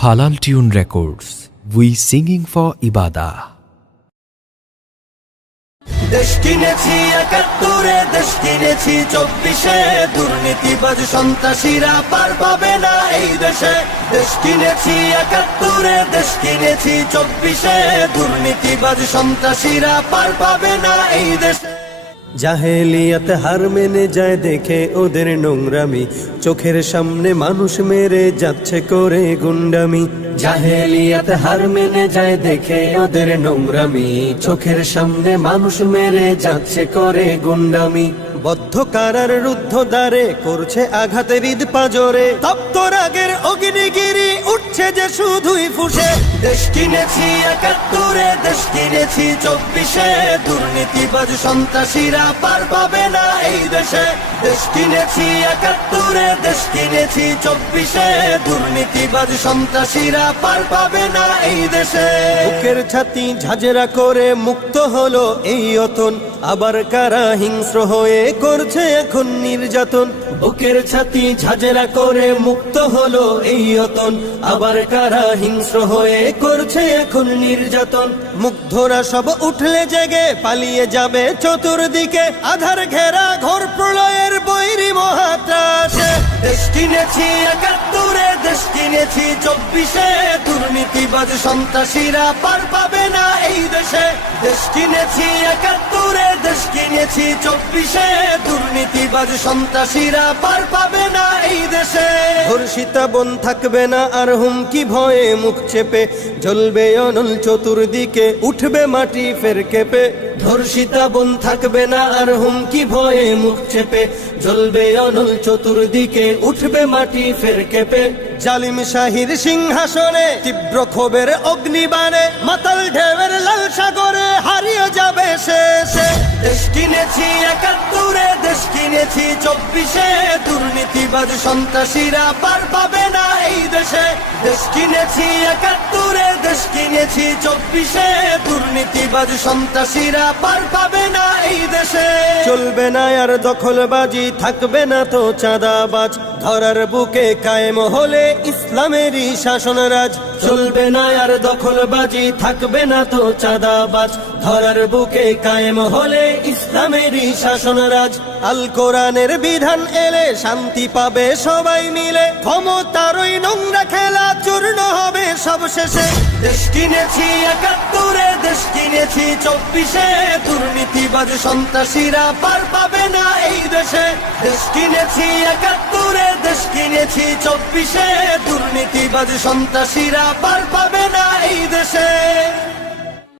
Halal Tune Records. We singing for Ibadah. দেশ কিনেছি ৭১, দেশ কিনেছি ২৪, দুর্নীতিবাজ সন্ত্রাসীরা পার পাবে না এই দেশে। দেশ কিনেছি ৭১, দেশ কিনেছি ২৪, দুর্নীতিবাজ সন্ত্রাসীরা পার পাবে না এই দেশে। জাহেলিয়াত হার মেনে যায় দেখে ওদের নোংরামি, চোখের সামনে মানুষ মেরে যাচ্ছে করে গুন্ডামি। জাহেলিয়াত হার মেনে যায় দেখে ওদের নোংরামি, চোখের সামনে মানুষ মেরে যাচ্ছে করে গুন্ডামি। বদ্ধ কারার রুদ্ধ দ্বারে করছে আঘাতের ঈদ পাজরে, তপ্ত রাগের অগ্নিগিরি উঠছে যে শুধুই ফুসে। দেশ কিনেছি ৭১, দেশ কিনেছি ২৪, দুর্নীতিবাজ সন্ত্রাসীরা পার পাবে না এই দেশে। দেশ কিনেছি ৭১, দেশ কিনেছি ২৪, দুর্নীতিবাজ সন্ত্রাসীরা পার পাবে না এই দেশে। বুকের ছাতি ঝাঁঝরা করে মুক্ত হলো এই অতন, আবার কারা হিংস্র হয়ে করছে এখন নির্যাতন। বুকের ছাতি ঝাঁঝরা করে মুক্ত হলো এই অতন, আবার কারা হিংস্র হয়ে করছে এখন নির্যাতন। মুগ্ধরা সব উঠলে জেগে পালিয়ে যাবে চতুর্দিকে, আধার ঘেরা ঘোর প্রলয়ের বৈরী মহাত্রাসে। দেশ কিনেছি ৭১, দেশ কিনেছি ২৪, দুর্নীতিবাজ সন্ত্রাসীরা পার পাবে না এই দেশে। দেশ কিনেছি ৭১, দেশ কিনেছি ২৪, দুর্নীতিবাজ সন্ত্রাসীরা পার পাবে না এই দেশে। ধর্ষিতা বন থাকবে না আর হুমকি ভয়ে মুখ চেপে, জ্বলবে অনল চতুর্দিকে উঠবে মাটি ফের কেঁপে। ধর্ষিতা বন থাকবে না আর হুমকি ভয়ে মুখ চেপে, জ্বলবে অনল চতুর্দিকে উঠবে মাটি ফের কেঁপে। জালিম শাহীর সিংহাসনে তীব্র ক্ষোভের অগ্নিবাণে, মাতাল ঢেউয়ের লাল সাগরে হারিয়ে যাবে শেষে। দেশ কিনেছি ৭১, দেশ কিনেছি ২৪, দুর্নীতিবাজ সন্ত্রাসীরা পার পাবে না এই দেশে। দেশ কিনেছি ৭১, দেশ কিনেছি ২৪, দুর্নীতিবাজ সন্ত্রাসীরা পার পাবে না এই দেশে। চলবে না আর দখলবাজি, থাকবে না তো চাঁদাবাজ, ধরার বুকে কায়েম হলে ইসলামেরই শাসন রাজ। চলবে না আর দখলবাজি, থাকবে না তো চাঁদাবাজ, ধরার বুকে কায়েম হলে ইসলামেরই শাসন রাজ। আল কোরআনের বিধান এলে শান্তি পাবে সবাই মিলে, ক্ষমতার ওই নোংরা খেলা চূর্ণ হবে সব শেষে। দেশ কিনেছি ৭১, দেশ কিনেছি ২৪, দুর্নীতিবাজ সন্ত্রাসীরা পার পাবে না এই দেশে। দেশ কিনেছি ৭১, দেশ কিনেছি ২৪, দুর্নীতিবাজ সন্ত্রাসীরা পার পাবে না